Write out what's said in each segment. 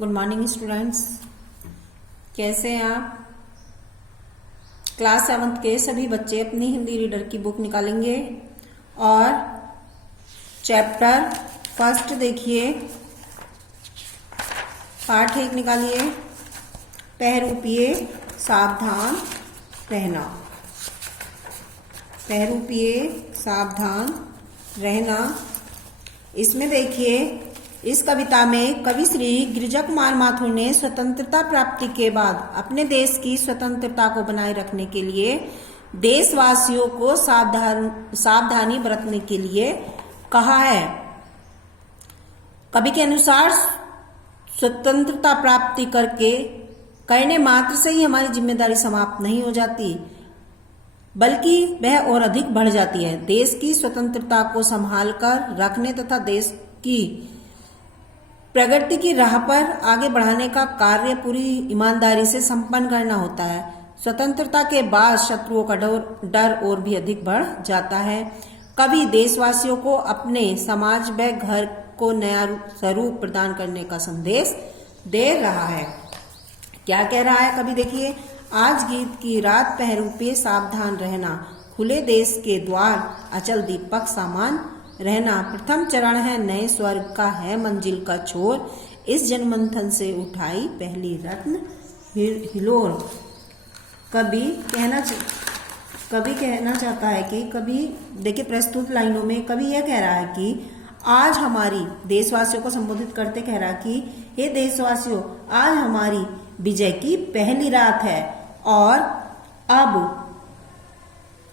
Good morning students, कैसे हैं आप। क्लास 7th के सभी बच्चे अपनी हिंदी रीडर की बुक निकालेंगे और चैप्टर फर्स्ट देखिए, पाठ 1 निकालिए। पहरूपिए सावधान रहना। पहरूपिए सावधान रहना। इसमें देखिए, इस कविता में कवि श्री गिरिजा कुमार माथुर ने स्वतंत्रता प्राप्ति के बाद अपने देश की स्वतंत्रता को बनाए रखने के लिए देशवासियों को सावधानी बरतने के लिए कहा है। कवि के अनुसार स्वतंत्रता प्राप्ति करने मात्र से ही हमारी जिम्मेदारी समाप्त नहीं हो जाती, बल्कि वह और अधिक बढ़ जाती है। देश की स्वतंत्रता को संभाल कर रखने तथा देश की प्रगति की राह पर आगे बढ़ाने का कार्य पूरी ईमानदारी से संपन्न करना होता है। स्वतंत्रता के बाद शत्रुओं का डर और भी अधिक बढ़ जाता है। कवि देशवासियों को अपने समाज व घर को नया स्वरूप प्रदान करने का संदेश दे रहा है। क्या कह रहा है कवि, देखिए। आज गीत की रात पहरूपिए सावधान रहना, खुले देश के द्वार अचल दीपक सामान रहना। प्रथम चरण है नए स्वर्ग का, है मंजिल का छोर, इस जनमंथन से उठाई पहली रत्न हिलोर। कवि कहना चाहता है कि देखिए, प्रस्तुत लाइनों में कवि यह कह रहा है कि आज हमारी, देशवासियों को संबोधित करते कह रहा है कि हे देशवासियों, आज हमारी विजय की पहली रात है और अब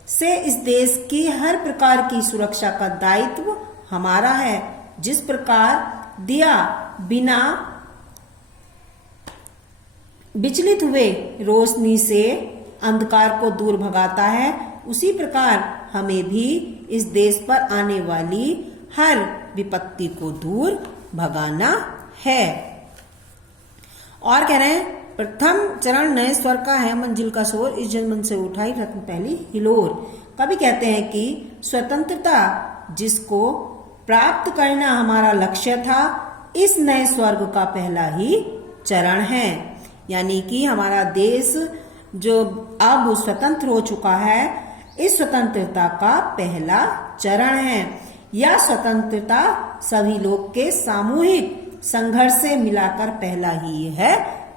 से इस देश की हर प्रकार की सुरक्षा का दायित्व हमारा है। जिस प्रकार दिया बिना विचलित हुए रोशनी से अंधकार को दूर भगाता है, उसी प्रकार हमें भी इस देश पर आने वाली हर विपत्ति को दूर भगाना है। और कह रहे हैं, प्रथम चरण नए स्वर का, है मंजिल का शोर, इस जनमन से उठाई रत्न पहली हिलोर। कवि कहते हैं कि स्वतंत्रता जिसको प्राप्त करना हमारा लक्ष्य था, इस नए स्वर्ग का पहला ही चरण है। यानी कि हमारा देश जो अब स्वतंत्र हो चुका है, इस स्वतंत्रता का पहला चरण है। यह स्वतंत्रता सभी लोग के सामूहिक संघर्ष से मिलाकर पहला ही है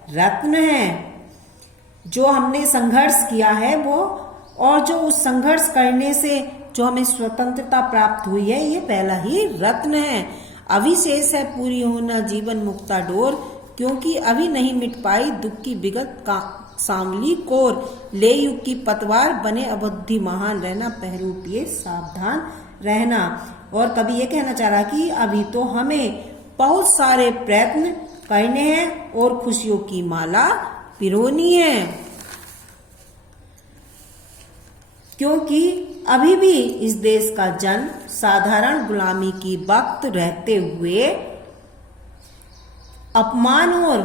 रत्न है। जो हमने संघर्ष किया है वो, और जो उस संघर्ष करने से जो हमें स्वतंत्रता प्राप्त हुई है, ये पहला ही रत्न है। अभी शेष है पूरी होना जीवन मुक्ता डोर, क्योंकि अभी नहीं मिट पाई दुख की विगत का सांवली कोर। ले युग की पतवार बने अवधि महान रहना, पहरूपिए सावधान रहना। और कभी ये कहना चाह रहा कि अभी तो हमें बहुत सारे प्रयत्न करने हैं और खुशियों की माला पिरोनी है, क्योंकि अभी भी इस देश का जन साधारण गुलामी की वक्त रहते हुए अपमान और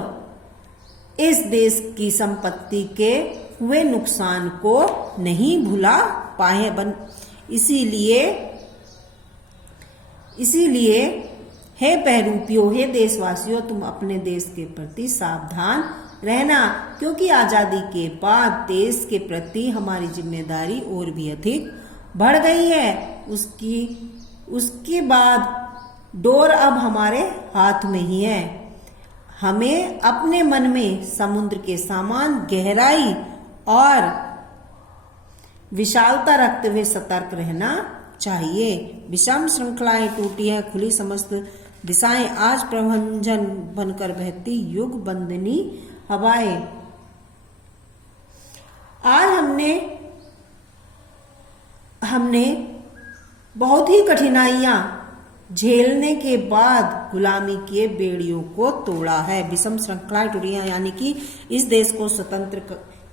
इस देश की संपत्ति के हुए नुकसान को नहीं भुला पाए। इसीलिए हे पहरूपियों, हे देशवासियों, तुम अपने देश के प्रति सावधान रहना, क्योंकि आजादी के बाद देश के प्रति हमारी जिम्मेदारी और भी अधिक बढ़ गई है। उसके बाद डोर अब हमारे हाथ में ही है। हमें अपने मन में समुद्र के समान गहराई और विशालता रखते हुए सतर्क रहना चाहिए। विषम श्रृंखलाएं टूटी है, खुली समस्त दिशाएं आज प्रभंजन बनकर बहती युग बंदनी हवाएं। आज हमने बहुत ही कठिनाइयां झेलने के बाद गुलामी के बेड़ियों को तोड़ा है। विषम श्रृंखलाएं टूटी है, यानी कि इस देश को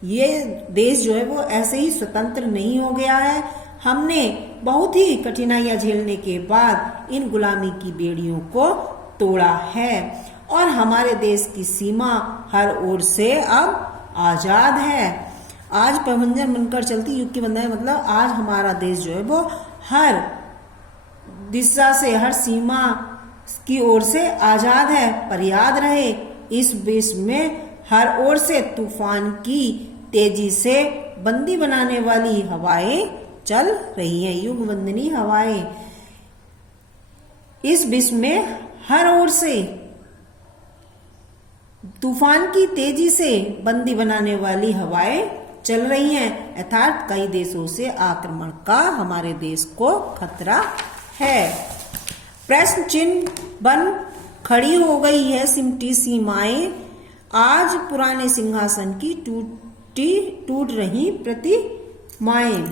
ये देश जो है वो ऐसे ही स्वतंत्र नहीं हो गया है। हमने बहुत ही कठिनाइयां झेलने के बाद इन गुलामी की बेड़ियों को तोड़ा है और हमारे देश की सीमा हर ओर से अब आजाद है। आज प्रभंजन बनकर चलती युग की बंदा है, मतलब आज हमारा देश जो है वो हर दिशा से, हर सीमा की ओर से आजाद है। पर याद रहे इस विश्व में हर ओर से तूफान की तेजी से बंदी बनाने वाली हवाएं चल रही हैं, युग बंदिनी हवाएं। इस विश्व में हर ओर से तूफान की तेजी से बंदी बनाने वाली हवाएं चल रही हैं, अर्थात कई देशों से आक्रमण का हमारे देश को खतरा है। प्रश्न चिन्ह बन खड़ी हो गई है सिमटी सीमाएं, आज पुराने सिंहासन की टूट रही प्रतिमाएं।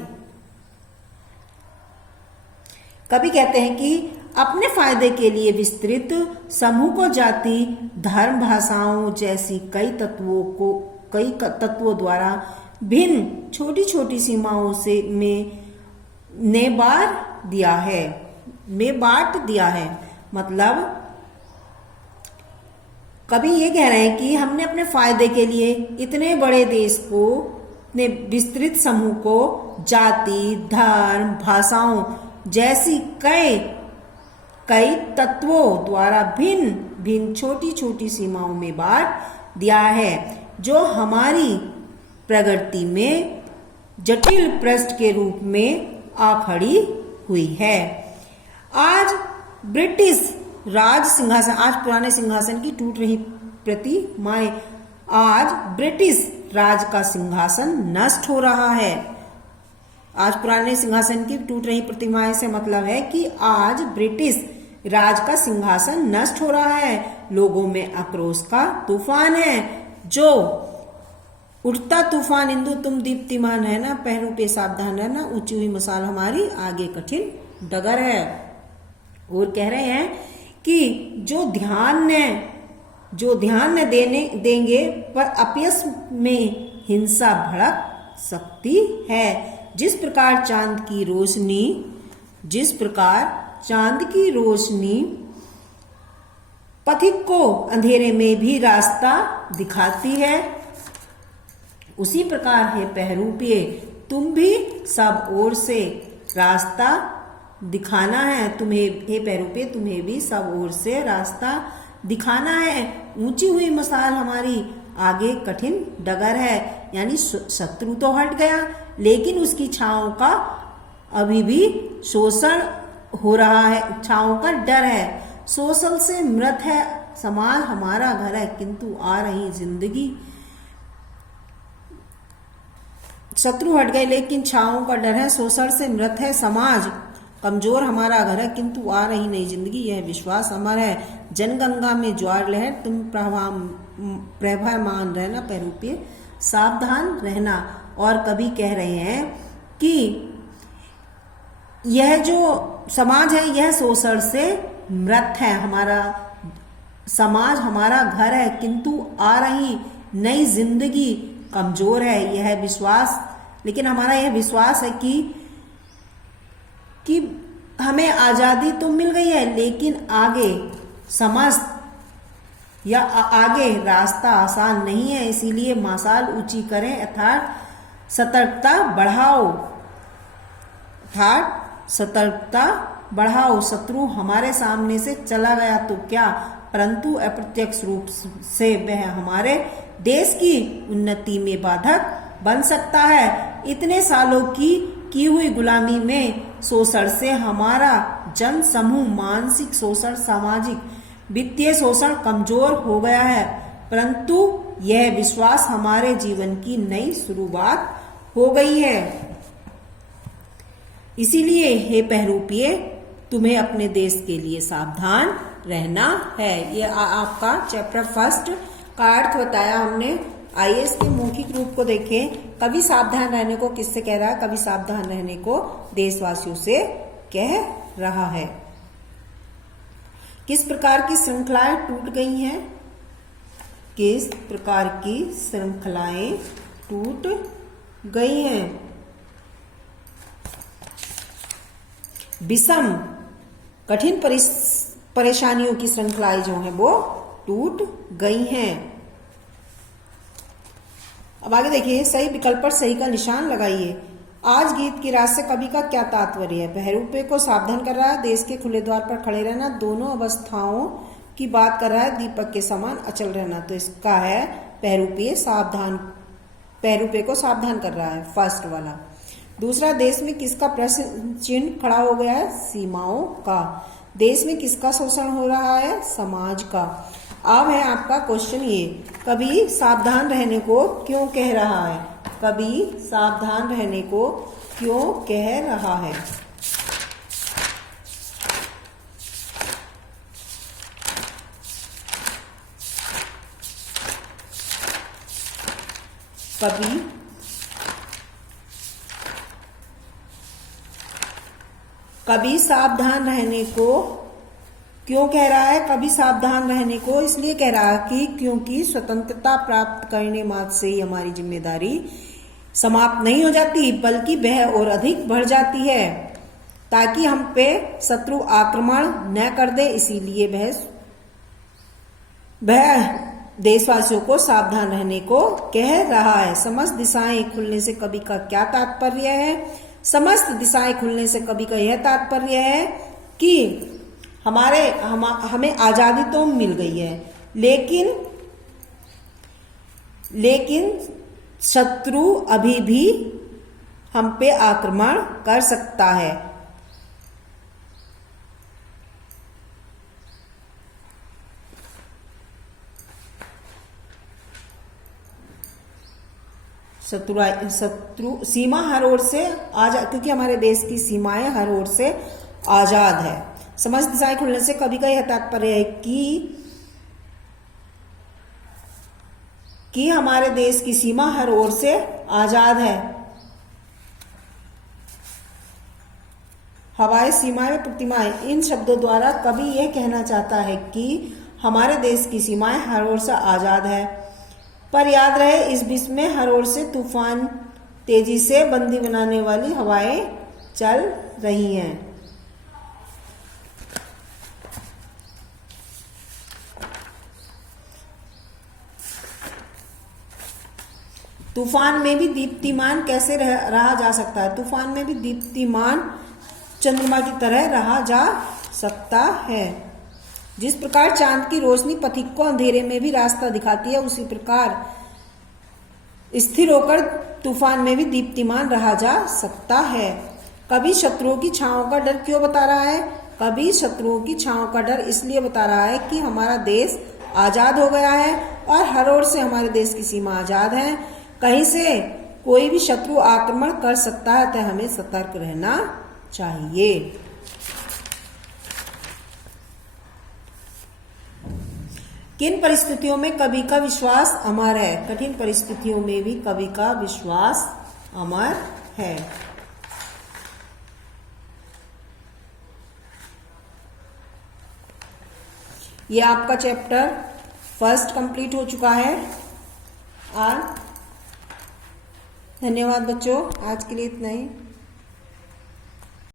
कवि कहते हैं कि अपने फायदे के लिए विस्तृत समूह को जाति, धर्म, भाषाओं जैसी कई तत्वों द्वारा भिन्न छोटी छोटी सीमाओं से में बांट दिया है। मतलब कभी ये कह रहे हैं कि हमने अपने फायदे के लिए इतने बड़े देश को, ने विस्तृत समूह को जाति, धर्म, भाषाओं जैसी कई तत्वों द्वारा भिन्न भिन्न छोटी छोटी सीमाओं में बांट दिया है, जो हमारी प्रगति में जटिल पृष्ठ के रूप में आ खड़ी हुई है। आज ब्रिटिश राज सिंहासन, आज पुराने सिंहासन की टूट रही प्रतिमाएं, आज ब्रिटिश राज का सिंहासन नष्ट हो रहा है। आज पुराने सिंहासन की टूट रही प्रतिमाएं से मतलब है कि आज ब्रिटिश राज का सिंहासन नष्ट हो रहा है। लोगों में आक्रोश का तूफान है, जो उठता तूफान इंदु तुम दीप्तिमान है ना, पहरों पे सावधान रहना, ऊंची हुई मसाल हमारी आगे कठिन डगर है। और कह रहे हैं कि जो ध्यान न देंगे पर अपयश में हिंसा भड़क सकती है। जिस प्रकार चांद की रोशनी पथिक को अंधेरे में भी रास्ता दिखाती है, उसी प्रकार है बहरूपिये, तुम भी सब ओर से रास्ता दिखाना है। तुम्हें हे बहरूपिये, तुम्हें भी सब ओर से रास्ता दिखाना है। ऊंची हुई मसाल हमारी आगे कठिन डगर है, यानी शत्रु तो हट गया, लेकिन उसकी छाओं का अभी भी शोषण हो रहा है, छाओं का डर है। शोषण से मृत है समाज हमारा घर है, किंतु आ रही जिंदगी। शत्रु हट गए लेकिन छाओं का डर है, शोषण से मृत है समाज, कमजोर हमारा घर है, किंतु आ रही नई जिंदगी, यह विश्वास अमर है। जनगंगा में ज्वार लहर, तुम प्रभामान रहना, बहरूपिये सावधान रहना। और कभी कह रहे हैं कि यह जो समाज है यह शोषण से मृत है, हमारा समाज हमारा घर है, किंतु आ रही नई जिंदगी कमजोर है। यह विश्वास, लेकिन हमारा यह विश्वास है कि हमें आजादी तो मिल गई है, लेकिन आगे समस्त या आगे रास्ता आसान नहीं है। इसीलिए मसाल ऊंची करें, अर्थात सतर्कता बढ़ाओ। शत्रु हमारे सामने से चला गया तो क्या, परंतु अप्रत्यक्ष रूप से वह हमारे देश की उन्नति में बाधक बन सकता है। इतने सालों की हुई गुलामी में शोषण से हमारा जन समूह मानसिक शोषण, सामाजिक वित्तीय शोषण कमजोर हो गया है, परंतु यह विश्वास हमारे जीवन की नई शुरुआत हो गई है। इसीलिए हे बहरूपिये, तुम्हें अपने देश के लिए सावधान रहना है। ये आपका चैप्टर फर्स्ट का अर्थ बताया हमने। आइए इसके मौखिक रूप को देखें। कवि सावधान रहने को किससे कह रहा है? कवि सावधान रहने को देशवासियों से कह रहा है। किस प्रकार की श्रृंखलाएं टूट गई हैं? किस प्रकार की श्रृंखलाएं टूट गई हैं? विषम कठिन परेशानियों की श्रृंखलाएं जो हैं वो टूट गई हैं। अब आगे देखिए, सही विकल्प पर सही का निशान लगाइए। आज गीत की रात से कवि का क्या तात्पर्य है? बहरूपिये को सावधान कर रहा है, देश के खुले द्वार पर खड़े रहना, दोनों अवस्थाओं की बात कर रहा है, दीपक के समान अचल रहना। तो इसका है बहुरूपीय सावधान, बहुरूपीय को सावधान कर रहा है, फर्स्ट वाला। दूसरा, देश में किसका प्रश्न चिन्ह खड़ा हो गया है? सीमाओं का। देश में किसका शोषण हो रहा है? समाज का। अब है आपका क्वेश्चन ये, कवि सावधान रहने को क्यों कह रहा है? कवि सावधान रहने को क्यों कह रहा है? कवि सावधान रहने को क्यों कह रहा है? कवि सावधान रहने को इसलिए कह रहा है कि क्योंकि स्वतंत्रता प्राप्त करने मात्र से ही हमारी जिम्मेदारी समाप्त नहीं हो जाती, बल्कि वह और अधिक बढ़ जाती है, ताकि हम पे शत्रु आक्रमण न कर दे। इसीलिए वह देशवासियों को सावधान रहने को कह रहा है। समस्त दिशाएं खुलने से कवि का क्या तात्पर्य है? समस्त दिशाएं खुलने से कवि का यह तात्पर्य है कि हमें आजादी तो मिल गई है, लेकिन शत्रु अभी भी हम पे आक्रमण कर सकता है। शत्रु सीमा हर ओर से आजाद, क्योंकि हमारे देश की सीमाएं हर ओर से आजाद है। समस्त दिशाएं खुलने से कवि का यह तात्पर्य है कि हमारे देश की सीमा हर ओर से आजाद है। हवाई सीमाएं, प्रतिमाएं, इन शब्दों द्वारा कवि यह कहना चाहता है कि हमारे देश की सीमाएं हर ओर से आजाद है। पर याद रहे, इस बीच में हर ओर से तूफान तेजी से बंदी बनाने वाली हवाएं चल रही हैं। तूफान में भी दीप्तिमान कैसे रहा जा सकता है? तूफान में भी दीप्तिमान चंद्रमा की तरह रहा जा सकता है। जिस प्रकार चांद की रोशनी पथिक को अंधेरे में भी रास्ता दिखाती है, उसी प्रकार स्थिर होकर तूफान में भी दीप्तिमान रहा जा सकता है। कवि शत्रुओं की छाओं का डर क्यों बता रहा है? कवि शत्रुओं की छाओं का डर इसलिए बता रहा है कि हमारा देश आजाद हो गया है और हर ओर से हमारे देश की सीमा आजाद है। कहीं से कोई भी शत्रु आक्रमण कर सकता है, तो हमें सतर्क रहना चाहिए। किन परिस्थितियों में कवि का विश्वास अमर है? कठिन परिस्थितियों में भी कवि का विश्वास अमर है। ये आपका चैप्टर फर्स्ट कंप्लीट हो चुका है। और धन्यवाद बच्चों, आज के लिए इतना ही।